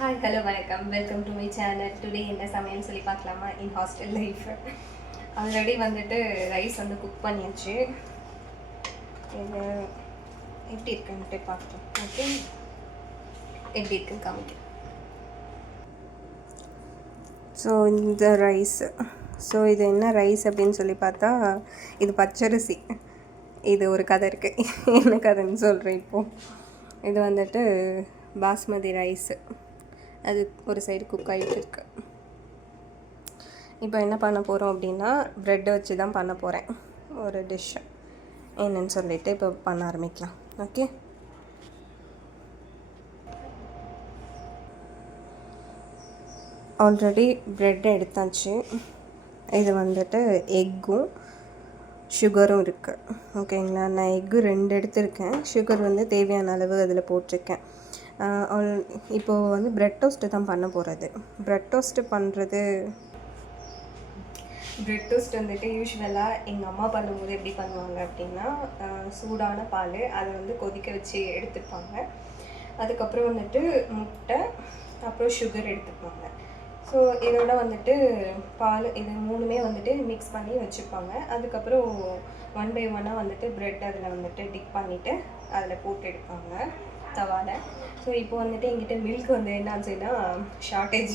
Hi hello வணக்கம், welcome to my channel. Today என்ன சமையல்னு சொல்லி பார்க்கலாமா? இன் ஹாஸ்டல் லைஃப். ஆல்ரெடி வந்துட்டு ரைஸ் வந்து குக் பண்ணியாச்சு. இது எப்படி இருக்குன்ட்டு பார்க்கலாம். ஓகே, எப்படி இருக்குன்னு காமிக்கிறேன். ஸோ இந்த ரைஸ், இது என்ன ரைஸ் அப்படின்னு சொல்லி பார்த்தா, இது பச்சரிசி. இது ஒரு கதை இருக்குது, என்ன கதைன்னு சொல்கிறேன் இப்போது. இது வந்துட்டு பாஸ்மதி ரைஸு, அது ஒரு சைடு குக் ஆகிட்டு இருக்கு. இப்போ என்ன பண்ண போகிறோம் அப்படின்னா, ப்ரெட்டை வச்சு தான் பண்ண போகிறேன் ஒரு டிஷ்ஷு. என்னன்னு சொல்லிட்டு இப்போ பண்ண ஆரம்பிக்கலாம். ஓகே, ஆல்ரெடி ப்ரெட்டை எடுத்தாச்சு. இது வந்துட்டு எக்கும் சுகரும் இருக்குது. ஓகேங்களா, நான் எக்கு 2 எடுத்திருக்கேன். சுகர் வந்து தேவையான அளவு அதில் போட்டிருக்கேன். இப்போது வந்து ப்ரெட் டோஸ்ட்டு தான் பண்ண போகிறது. ப்ரெட் டோஸ்ட்டு வந்துட்டு யூஸ்வலாக எங்கள் அம்மா பண்ணும்போது எப்படி பண்ணுவாங்க அப்படின்னா, சூடான பால் அதை வந்து கொதிக்க வச்சு எடுத்துப்பாங்க. அதுக்கப்புறம் வந்துட்டு முட்டை, அப்புறம் சுகர் எடுத்துப்பாங்க. ஸோ இதோட வந்துட்டு பால், இது 3மே வந்துட்டு மிக்ஸ் பண்ணி வச்சுப்பாங்க. அதுக்கப்புறம் 1 by 1 வந்துட்டு ப்ரெட் அதில் வந்துட்டு டிப் பண்ணிவிட்டு அதில் போட்டு எடுப்பாங்க தவால. ஸோ இப்போ வந்துட்டு எங்கிட்ட மில்க் வந்து என்ன ஆச்சுன்னா ஷார்ட்டேஜ்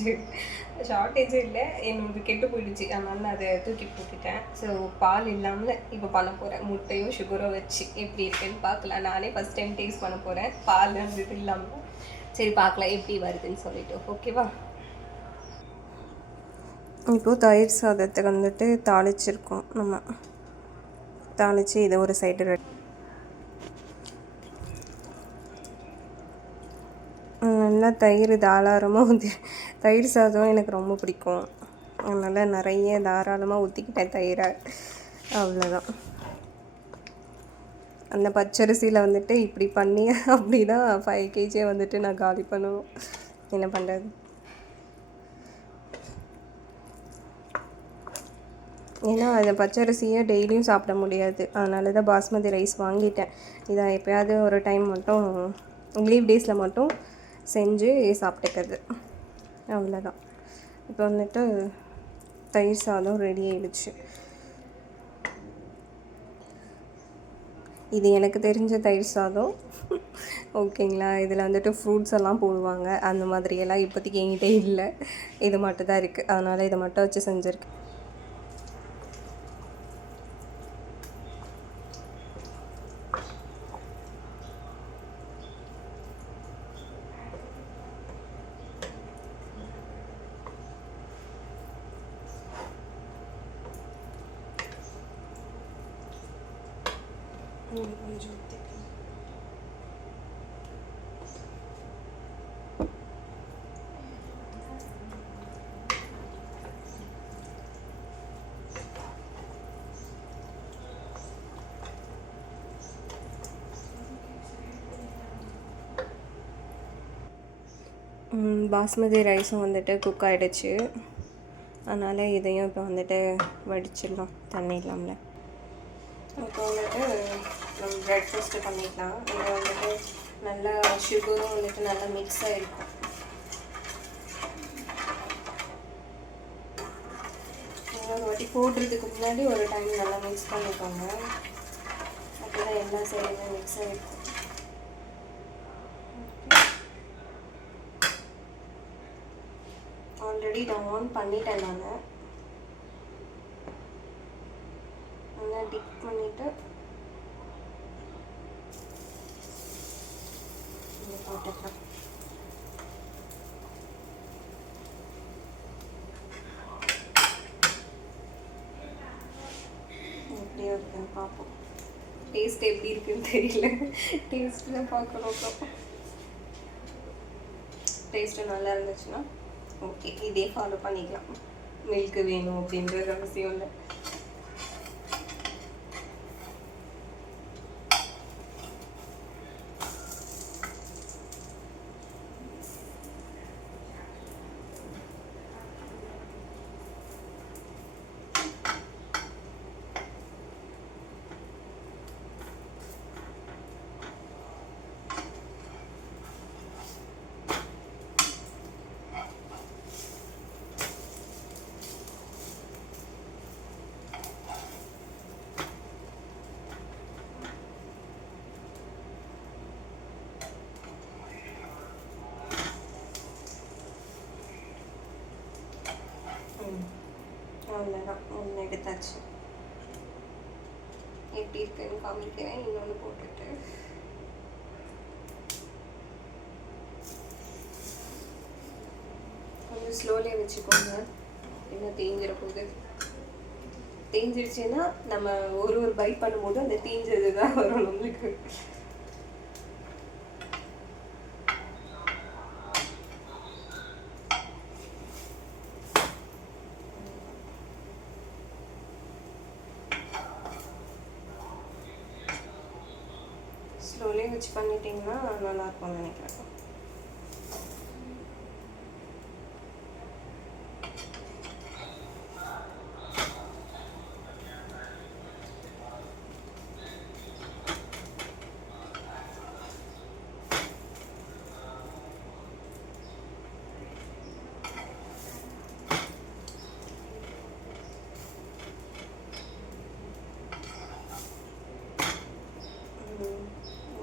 இல்லை, என்னோட கெட்டு போயிடுச்சு. அதனால நான் அதை தூக்கி போட்டுட்டேன். ஸோ பால் இல்லாமல் இப்போ பண்ண போகிறேன். முட்டையும் சுகரும் வச்சு எப்படி இருக்குன்னு பார்க்கலாம். நானே ஃபஸ்ட் டைம் டேஸ்ட் பண்ண போகிறேன், பால் அந்த இது இல்லாமல். சரி, பார்க்கலாம் எப்படி வருதுன்னு சொல்லிட்டு. ஓகேவா? இப்போது தயிர் சாதத்தை வந்துட்டு தாளிச்சிருக்கோம். நம்ம தாளித்து இதை ஒரு சைடு நல்லா தயிர் தாராளமாக ஊற்றி, தயிர் சாதம் எனக்கு ரொம்ப பிடிக்கும். அதனால் நிறைய தாராளமாக ஊற்றிக்கிட்டேன் தயிரை. அவ்வளோதான். அந்த பச்சரிசியில் வந்துட்டு இப்படி பண்ணி அப்படி தான் 5 kg வந்துட்டு நான் காலி பண்ணுவேன். என்ன பண்ணுறது? ஏன்னா அந்த பச்சரிசியை டெய்லியும் சாப்பிட முடியாது. அதனால தான் பாஸ்மதி ரைஸ் வாங்கிட்டேன். இதை எப்போயாவது ஒரு டைம் மட்டும், லீவ் டேஸில் மட்டும் செஞ்சு சாப்பிட்டுக்கிறது. அவ்வளோதான். இப்போ வந்துட்டு தயிர் சாதம் ரெடி ஆகிடுச்சு. இது எனக்கு தெரிஞ்ச தயிர் சாதம். ஓகேங்களா, இதில் வந்துட்டு ஃப்ரூட்ஸ் எல்லாம் போடுவாங்க. அந்த மாதிரியெல்லாம் இப்போதைக்கு என்கிட்ட இல்லை. இது மட்டும் தான் இருக்குது. அதனால் இதை மட்டும் வச்சு செஞ்சுருக்கேன். கொஞ்சம் பாஸ்மதி ரைஸும் வந்துட்டு குக் ஆகிடுச்சு. அதனால் இதையும் இப்போ வந்துட்டு வடிச்சிடலாம், தண்ணி இல்லாமல். இப்போ வந்துட்டு நம்ம ப்ரெட் டோஸ்ட்டு பண்ணிக்கலாம். இது வந்துட்டு நல்லா சுகரும் வந்துட்டு நல்லா மிக்ஸ் ஆகிருக்கும். ஒரு வாட்டி போடுறதுக்கு முன்னாடி ஒரு டைம் நல்லா மிக்ஸ் பண்ணிக்கோங்க. அப்போ தான் எல்லா சைடுமே மிக்ஸ் ஆகிருக்கும். ஆல்ரெடி நான் ஆன் பண்ணிட்டேன். நான் நல்லா டிப் பண்ணிவிட்டு இங்கே போட்டுக்கலாம். எப்படியோ இருக்குன்னு பார்ப்போம். டேஸ்ட் எப்படி இருக்குன்னு தெரியல, டேஸ்ட்டில் பார்க்கணும். டேஸ்ட்டு நல்லா இருந்துச்சுன்னா ஓகே, இதே ஃபாலோ பண்ணிக்கலாம். மில்க்கு வேணும் அப்படின்றது அவசியம் இல்லை. அவ்வளோதான், ஒன்று எடுத்தாச்சு. எப்படி இருக்குன்னு காமிக்கிறேன். இன்னொன்று போட்டுட்டு கொஞ்சம் ஸ்லோலியாக வச்சுக்கோங்க, இன்னும் தேஞ்சிட போகுது. தேஞ்சிடுச்சுன்னா நம்ம ஒரு பைட் பண்ணும்போது அந்த தேஞ்சது தான் வரும் நம்மளுக்கு. ஸ்லோலியாக வச்சு பண்ணிட்டீங்கன்னா நல்லாயிருக்கும்னு நினைக்கிறேன்.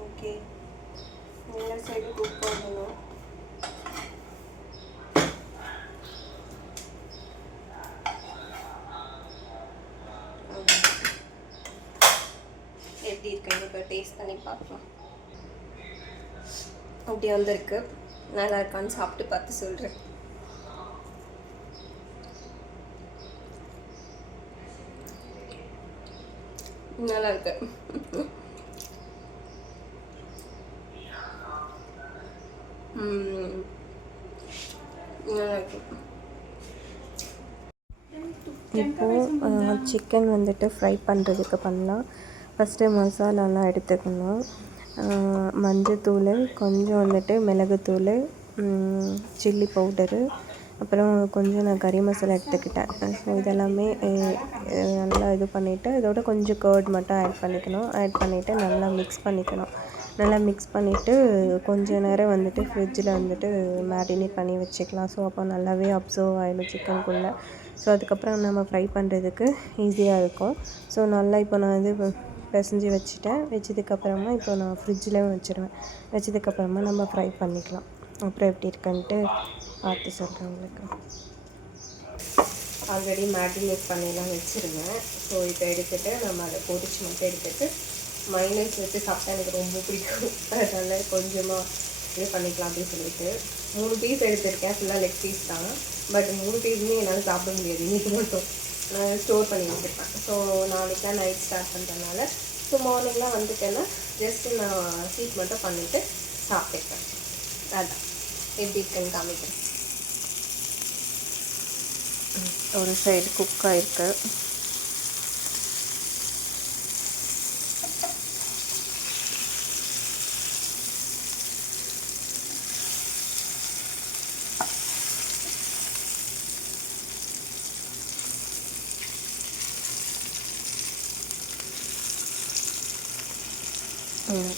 ஓகே, எல்லா சைடும் குக் பண்ணணும். எப்படி இருக்குன்னு இப்போ டேஸ்ட் பண்ணி பார்க்கலாம். அப்படி வந்திருக்கு, நல்லா இருக்கான்னு சாப்பிட்டு பார்த்து சொல்கிறேன். நல்லா இருக்கு. இப்போது சிக்கன் வந்துட்டு ஃப்ரை பண்ணுறதுக்கு பண்ணலாம். ஃபஸ்ட்டு மசாலாலாம் எடுத்துக்கணும். மஞ்சத்தூள், கொஞ்சம் வந்துட்டு மிளகுத்தூள், சில்லி பவுடரு, அப்புறம் கொஞ்சம் நான் கறி மசாலா எடுத்துக்கிட்டேன். ஸோ இதெல்லாமே நல்லா இது பண்ணிவிட்டு இதோட கொஞ்சம் கர்ட் மட்டும் ஆட் பண்ணிக்கணும். ஆட் பண்ணிவிட்டு நல்லா மிக்ஸ் பண்ணிக்கணும். நல்லா மிக்ஸ் பண்ணிவிட்டு கொஞ்ச நேரம் வந்துட்டு ஃப்ரிட்ஜில் வந்துட்டு மேரினேட் பண்ணி வச்சுக்கலாம். ஸோ அப்போ நல்லாவே அப்சர்வ் ஆகிடும் சிக்கனுக்குள்ளே. ஸோ அதுக்கப்புறம் நம்ம ஃப்ரை பண்ணுறதுக்கு ஈஸியாக இருக்கும். ஸோ நல்லா இப்போ நான் வந்து பிசைஞ்சு வச்சுட்டேன். வச்சதுக்கப்புறமா இப்போ நான் ஃப்ரிட்ஜில் வச்சுருவேன். வச்சதுக்கப்புறமா நம்ம ஃப்ரை பண்ணிக்கலாம். அப்புறம் எப்படி இருக்குன்ட்டு பார்த்து சொல்கிறேன் உங்களுக்கு. ஆல்ரெடி மேரினேட் பண்ணிலாம் வச்சுருந்தேன். ஸோ இப்போ எடுத்துகிட்டு நம்ம அதை பொரிச்சு மட்டும் எடுத்துகிட்டு மைனஸ் வச்சு சாப்பிட்டா எனக்கு ரொம்ப பிடிக்கும். அதனால கொஞ்சமாக இது பண்ணிக்கலாம் அப்படின்னு சொல்லிட்டு 3 பீஸ் எடுத்திருக்கேன். ஃபுல்லாக லெக் பீஸ் தான். பட் 3 பீஸுமே என்னால் சாப்பிட முடியாது இன்றைக்கி மட்டும். நான் ஸ்டோர் பண்ணி வச்சுருப்பேன். ஸோ நாளைக்கு தான் நைட் ஸ்டார்ட் பண்ணுறதுனால ஸோ மார்னிங்லாம் வந்துட்டேன்னா ஜஸ்ட்டு நான் ஹீட் மட்டும் பண்ணிவிட்டு சாப்பிட்டுப்பேன். அதான் எப்படி இருக்குன்னு காமிக்கிறேன். ஒரு சைடு குக் ஆகிருக்கு.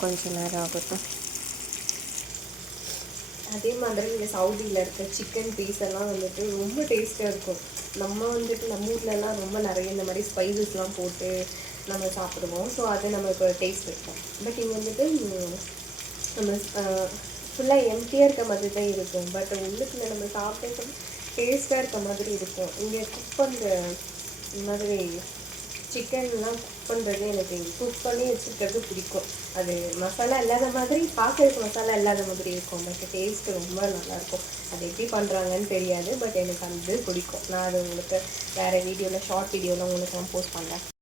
கொஞ்சம் நேரம் ஆகட்டும். அதே மாதிரி இங்கே சவுதியில் இருக்க சிக்கன் பீஸ் எல்லாம் வந்துட்டு ரொம்ப டேஸ்ட்டாக இருக்கும். நம்ம வந்துட்டு நம்ம ஊர்லலாம் ரொம்ப நிறைய இந்த மாதிரி ஸ்பைசஸ்லாம் போட்டு நம்ம சாப்பிடுவோம். ஸோ அது நமக்கு டேஸ்ட் இருக்கும். பட் இங்கே வந்துட்டு நம்ம ஃபுல்லாக எம்டியாக இருக்க மாதிரி தான் இருக்கும். பட் உள்ளுக்குள்ள நம்ம சாப்பிட்டு டேஸ்ட்டாக இருக்க மாதிரி இருக்கும். இங்கே குக் பண்ணுற மாதிரி சிக்கன்லாம் குக் பண்ணுறது எனக்கு குக் பண்ணி வச்சுருக்கிறது பிடிக்கும். அது மசாலா இல்லாத மாதிரி பார்க்கறதுக்கு மசாலா இல்லாத மாதிரி இருக்கும். பட் டேஸ்ட்டு ரொம்ப நல்லாயிருக்கும். அது எப்படி பண்ணுறாங்கன்னு தெரியாது. பட் எனக்கு அந்த பிடிக்கும். நான் அது உங்களுக்கு வேறு வீடியோவில் ஷார்ட் வீடியோவில் உங்களுக்கு நான் போஸ்ட் பண்ணுறேன்.